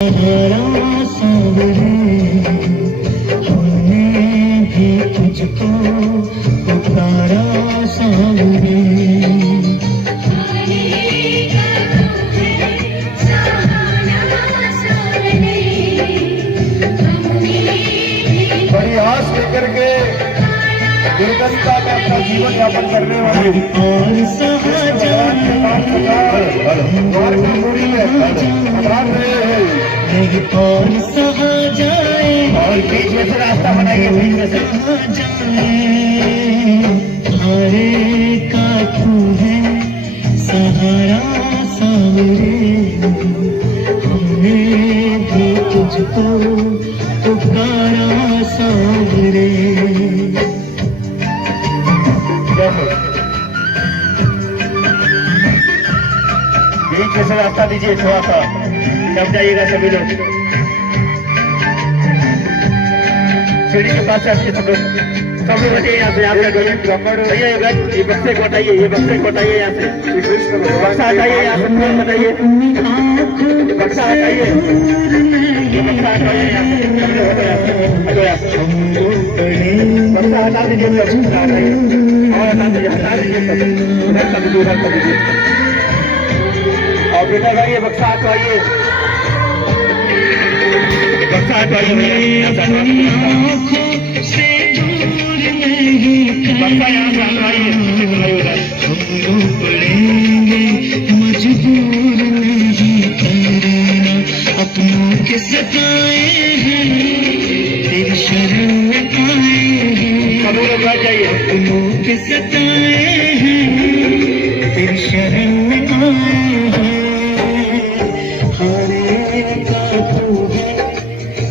हरा सांवरे हमने भी तुझको पुकारा सांवरे। बड़ी आस लेकर के दुर्गंधा में अपना जीवन यापन करने वाले और और सहा जाए और बीच में से रास्ता बनाइए, बीच में से हरे का तू है सहारा सांवरे हमने भी तुझको पुकारा सांवरे। बीच में से रास्ता दीजिए थोड़ा सा, जब जाइएगा सभी लोग सीढ़ी के पास से आपके सब लोग हटिए यहाँ से। भैया ये बक्से को हटाइए, ये बक्से को हटाइए यहाँ से, बक्सा हटाइए यहाँ से, तुरंत हटाइए बक्सा, हटाइए ये बक्सा, हटाइए यहाँ से, सब लोग हटो यहाँ से, हटो यहाँ से, बक्सा हटा दीजिए, बक्सा हटाइए और हटा दीजिए, हटा दीजिए सब, उधर कर दीजिए, उधर कर दीजिए। और बेटा भाई ये बक्सा हटवाइए, बक्सा हटवाइए, बक्सा यहाँ से हटवाइए, मजबूर नहीं करना अपनों के सताए हैं तेरी शरण में आए हैं। सब लोग बैठ जाइए, अपनों के सताए हैं तेरी शरण में आए हैं। हरे का तू है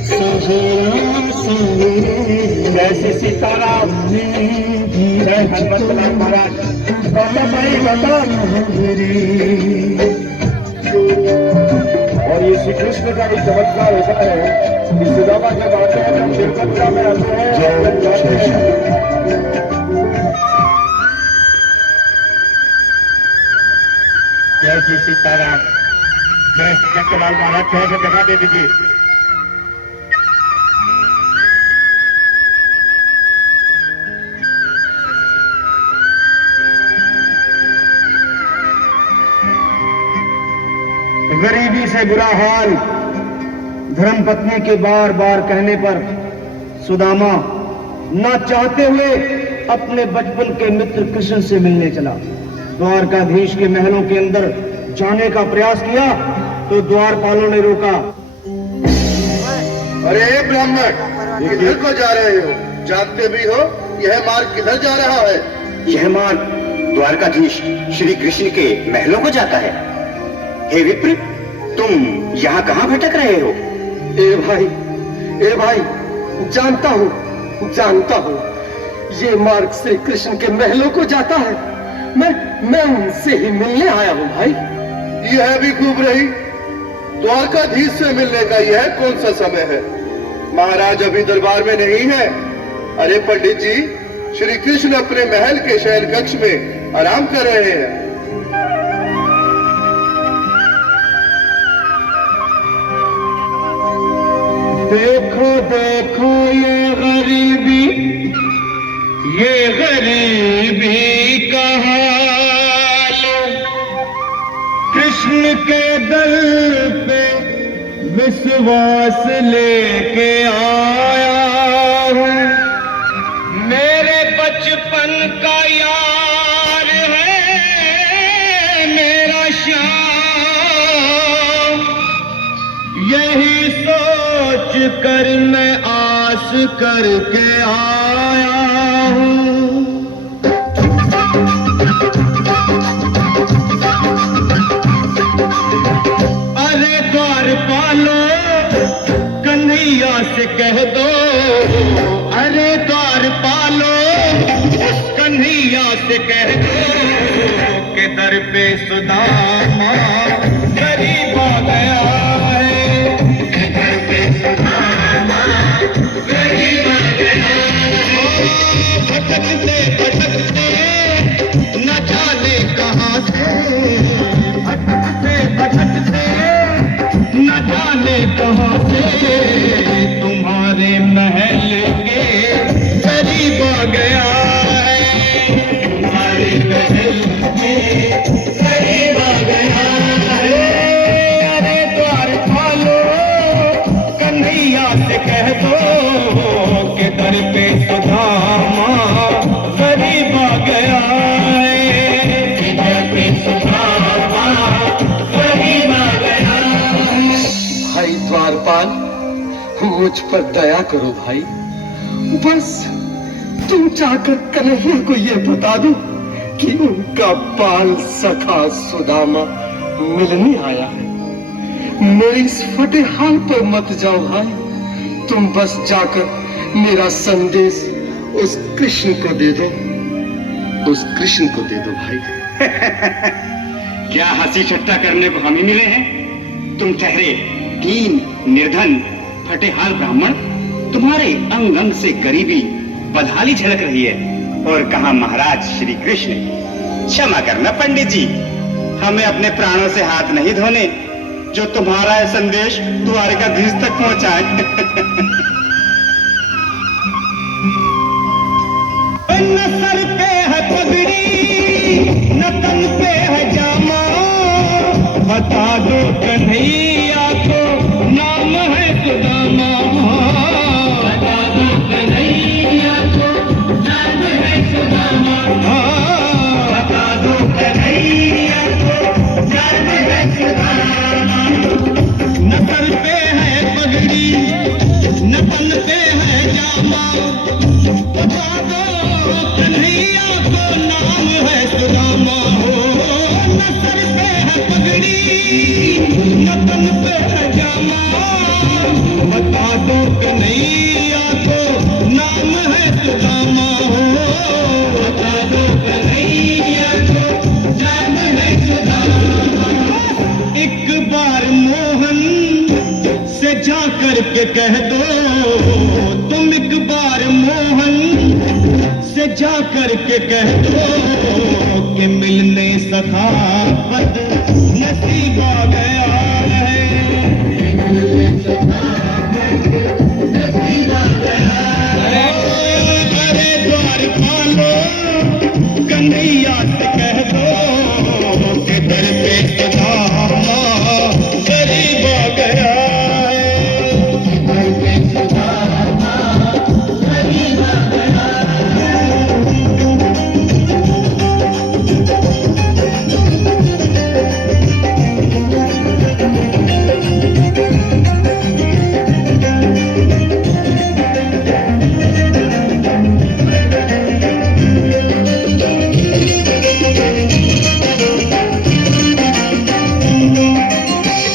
सहारा सांवरे जैसे सीताराम, जय हनुमत लाल महाराज। भाई बता, और ये श्री कृष्ण का भी चमत्कार होता है कि सुदामा जब आते हैं तब दुर्गंधा में आते हैं। जय श्री सीताराम, जय चक्रलाल महाराज, थोड़ा सा जगह दे दीजिए। गरीबी से बुरा हाल धर्मपत्नी के बार बार कहने पर सुदामा न चाहते हुए अपने बचपन के मित्र कृष्ण से मिलने चला। द्वारकाधीश के महलों के अंदर जाने का प्रयास किया तो द्वारपालों ने रोका। अरे ब्राह्मण, किधर को जा रहे हो? जानते भी हो यह मार्ग किधर जा रहा है? यह मार्ग द्वारकाधीश श्री कृष्ण के महलों को जाता है। हे विप्र, तुम यहाँ कहाँ भटक रहे हो? ए भाई, जानता हूँ ये मार्ग श्री कृष्ण के महलों को जाता है। मैं उनसे ही मिलने आया हूँ भाई। यह भी खूब रही, द्वारकाधीश से मिलने का यह कौन सा समय है? महाराज अभी दरबार में नहीं है। अरे पंडित जी, श्री कृष्ण अपने महल के शयन कक्ष में आराम कर रहे हैं। देखो देखो ये गरीबी का हाल, कृष्ण के दर पे विश्वास लेके आया हूँ। मेरे बचपन का यार है मेरा श्याम, यही सोच कर मैं आस करके आया हूँ। अरे द्वारपालो कन्हैया से कह दो, अरे द्वारपालो कन्हैया से कह दो कि दर पे सुदामा गरीब आ गया है। दर पे सुदामा गरीब आ गया है। भटकते भटकते न जाने कहाँ से, भटकते भटकते न जाने कहाँ जहाँ से तुम्हारे महल के करीब आ गया है, तुम्हारे महल के करीब आ गया है। अरे द्वार खोलो, कन्हैया से कह दो कि दर पे सुदामा करीब आ गया है, दर पे सुदामा करीब आ गया। भाई द्वारपाल, मुझ पर दया करो भाई। बस तुम जाकर कन्हैया को ये बता दो कि उनका बाल सखा सुदामा मिलने आया है। मेरे इस फटे हाल पर मत जाओ भाई, तुम बस जाकर मेरा संदेश उस कृष्ण को दे दो, उस कृष्ण को दे दो भाई। क्या हंसी ठट्टा करने को हम ही मिले हैं? तुम ठहरे दीन निर्धन फटेहाल ब्राह्मण, तुम्हारे अंग अंग से गरीबी बदहाली झलक रही है। और कहा महाराज श्री कृष्ण। क्षमा करना पंडित जी, हमें अपने प्राणों से हाथ नहीं धोने जो तुम्हारा यह संदेश द्वारकाधीश तक पहुंचाए। न सर पे है पगड़ी, न तन पे है जामा, बता दो कन्हैया को नाम है सुदामा, बता दो कन्हैया को नाम है सुदामा, बता दो कन्हैया को नाम है सुदामा। न सर पे है पगड़ी, न तन पे है जामा, बता दो कन्हैया को नाम है सुदामा। हो न सर पे है पगड़ी, न तन पे है जामा, बता दो कन्हैया को नाम है सुदामा। हो बता दो कन्हैया को नाम है सुदामा। एक बार मोहन से जा कर के कह दो, तुम एक बार मोहन से जा कर के कह दो कि मिलने सखावत नसीब आ गया है, मिलने सखावत नसीब आ गया है। अरे द्वारपालो, कन्हैया से कह दो कि दर पे सुदामा करीब आ गया है, दर पे सुदामा करीब आ गया है।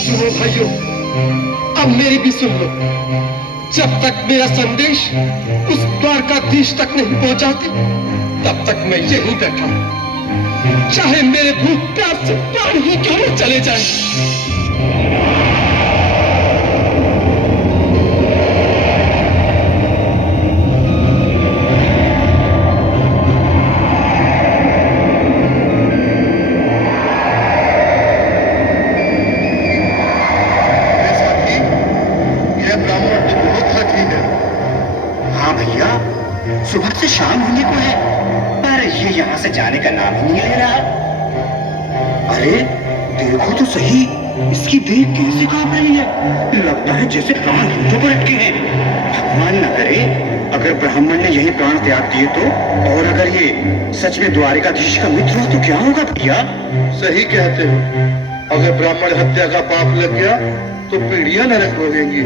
सुनो भाइयों, अब मेरी भी सुन लो। जब तक मेरा संदेश उस द्वारकाधीश तक नहीं पहुंचाते, तब तक मैं यहीं बैठा हूं, चाहे मेरे भूख प्यास से प्राण ही क्यों न चले जाए। यह ब्राह्मण तो बहुत हठी है। हाँ भैया, सुबह से शाम होने को है, पर ये यहाँ से जाने का नाम ही नहीं ले रहा। अरे देखो तो सही, इसकी देह कैसे कांप रही है, लगता है जैसे प्राण हाथों पर अटके हैं। भगवान न करे अगर ब्राह्मण ने यही प्राण त्याग दिए तो, और अगर ये सच में द्वारिकाधीश का मित्र हो तो क्या होगा भैया? सही कहते हो, अगर ब्राह्मण हत्या का पाप लग गया तो पीढ़ियां नरक भोगेंगी।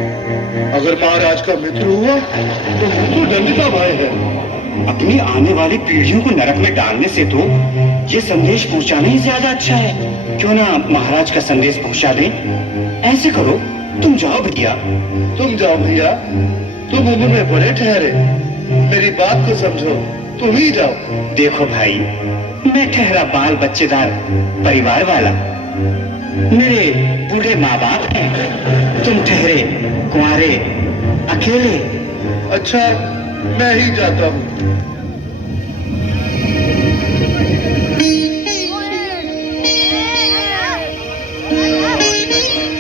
अगर महाराज का मित्र हुआ तो मृत्यु दंड का भय है। अपनी आने वाली पीढ़ियों को नरक में डालने से तो ये संदेश पहुंचाना ही ज्यादा अच्छा है। क्यों ना महाराज का संदेश पहुंचा दें? ऐसे करो, तुम जाओ भैया। तुम जाओ भैया, तुम उम्र में बड़े ठहरे, मेरी बात को समझो, तुम ही जाओ। देखो भाई, मैं ठहरा बाल बच्चेदार परिवार वाला, मेरे बूढ़े माँ बाप हैं, तुम ठहरे कुंवारे अकेले। अच्छा, मैं ही जाता हूँ।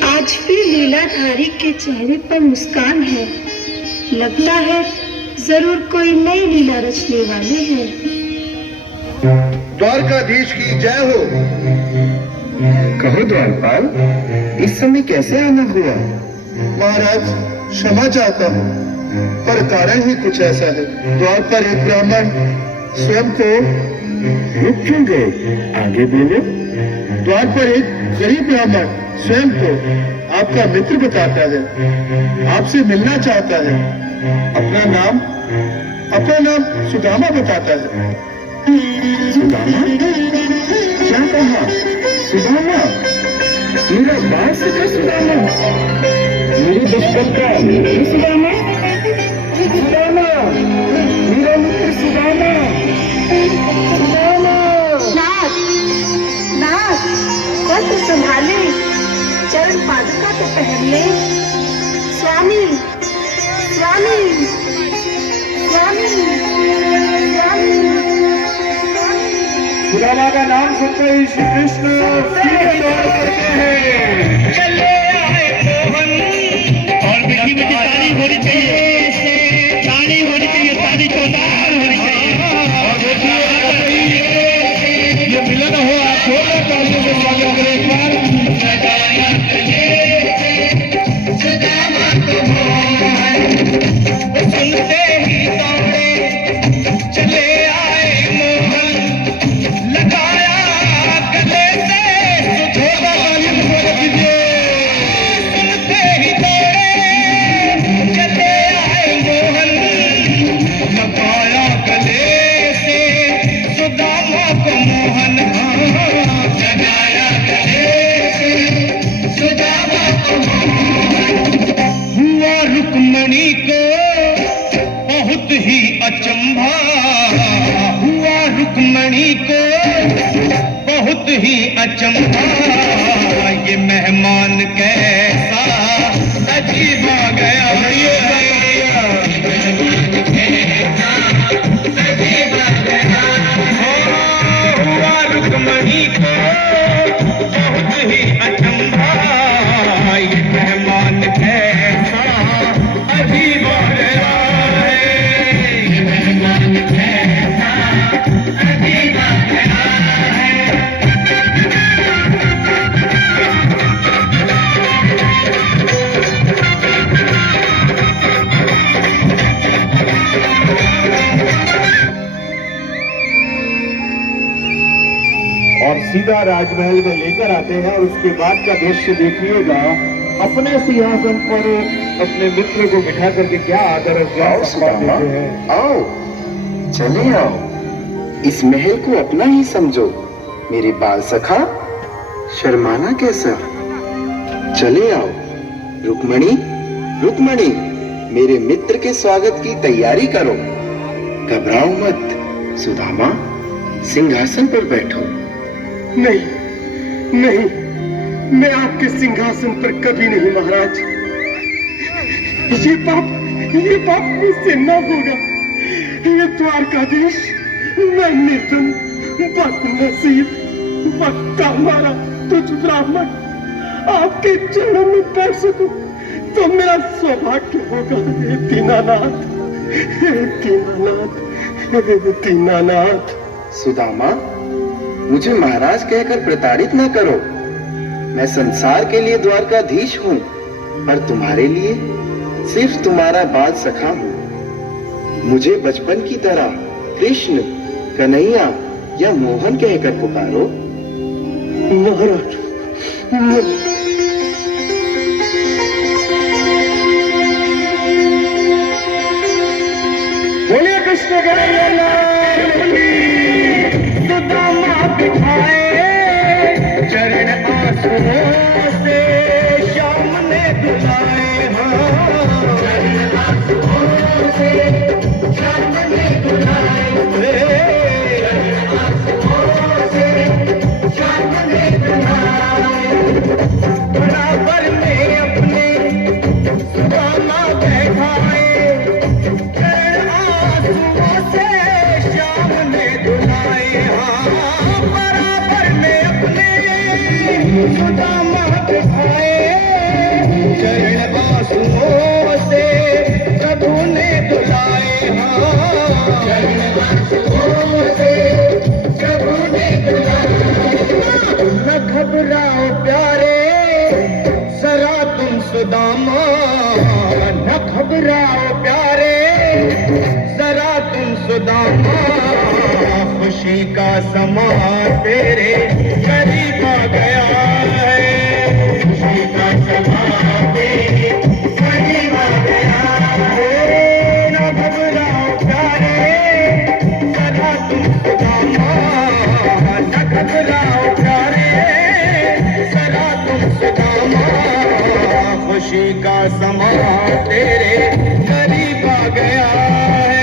आज भी लीला जटाधारी के चेहरे पर मुस्कान है। लगता है जरूर कोई नई लीला रचने वाले हैं। द्वारकाधीश की जय हो। कहो द्वारपाल, इस समय कैसे आना हुआ? महाराज क्षमा चाहता हूँ, पर कारण ही कुछ ऐसा है। द्वार पर एक ब्राह्मण स्वयं को रुक क्यों गए? आगे बोलो। द्वार पर एक गरीब ब्राह्मण स्वयं को आपका मित्र बताता है, आपसे मिलना चाहता है। अपना नाम सुदामा बताता है। सुदामा? क्या कहा? सुदामा? मेरा बाल सखा सुदामा? मेरे बचपन का मित्र सुदामा? सुदामा, मेरा मित्र सुदामा। सुदामा। नाथ, नाथ, वस्त्र संभाले, चरण पादुका तो पहन ले। स्वामी, स्वामी, स्वामी, स्वामी, स्वामी। सुदामा का नाम सुनते ही श्री कृष्ण सीधे दौड़ पड़ते हैं। चले आए मोहन, और मीठी मीठी ताली होनी चाहिए, ताली होनी चाहिए, ताली चौधार होनी चाहिए। और देखिए ये मिलन हो, आप जोरदार तालियों से स्वागत करें एक बार। सुनते ही दौड़े चले आए मोहन, लगाया गले से जोरदार तालियों से स्वागत कीजिए। सुनते ही दौड़े चले आए मोहन, लगाया गले से सुदामा को मोहन। लगाया गले से सुदामा को मोहन। हुआ रुक्मणी को बहुत ही अचंभा, हुआ रुक्मणी को बहुत ही अचंभा। ये मेहमान कैसा अजीब आ गया, हुआ रुक्मणी को बहुत ही अचंभा। ये मेहमान कैसा अजीब आ गया है, ये मेहमान कैसा अजीब आ गया है। और सीधा राजमहल में लेकर आते हैं और उसके बाद का दृश्य देखिएगा। अपने सिंहासन पर अपने मित्र को बिठा करके क्या आदर और क्या सम्मान देते हैं। आओ, चले आओ, इस महल को अपना ही समझो। मेरे बाल सखा, शर्माना कैसा? चले आओ। रुक्मणी, रुक्मणी, मेरे मित्र के स्वागत की तैयारी करो। घबराओ मत। सुदामा, सिंहासन पर बैठो। नहीं नहीं, मैं आपके सिंहासन पर कभी नहीं महाराज। ये पाप मुझसे न होगा। ये द्वारकाधीश, मैं निर्धन, बदनसीब, वक्ता मारा तुझ ब्राह्मण आपके चरणों में बैठ सकूं तो मेरा सौभाग्य होगा। हे दीनानाथ, हे दीनानाथ, हे दीनानाथ। सुदामा, मुझे महाराज कहकर प्रताड़ित न करो। मैं संसार के लिए द्वारकाधीश हूँ, पर तुम्हारे लिए सिर्फ तुम्हारा बाल सखा हूँ। मुझे बचपन की तरह कृष्ण, कन्हैया या मोहन कहकर पुकारो। महाराज, बोलिए कृष्ण कन्हैया सुदामा बिठाए चरण आंसुओं से श्याम ने धुलाए। चरण आंसुओं से श्याम ने धुलाए। चरण आंसुओं से श्याम ने धुलाए। बराबर में अपने सुदामा बैठाए। चरण आंसुओं से श्याम ने धुलाए। बराबर में अपने सुदामा बिठाए। चरण न घबराओ प्यारे जरा तुम सुदामा, न घबराओ प्यारे जरा तुम सुदामा, खुशी का समा तेरे करीब आ गया है, खुशी का समा तेरे करीब आ गया है। न घबराओ प्यारे जरा तुम सुदामा, न घबराओ प्यारे जरा तुम सुदामा, खुशी का समा तेरे करीब आ गया है।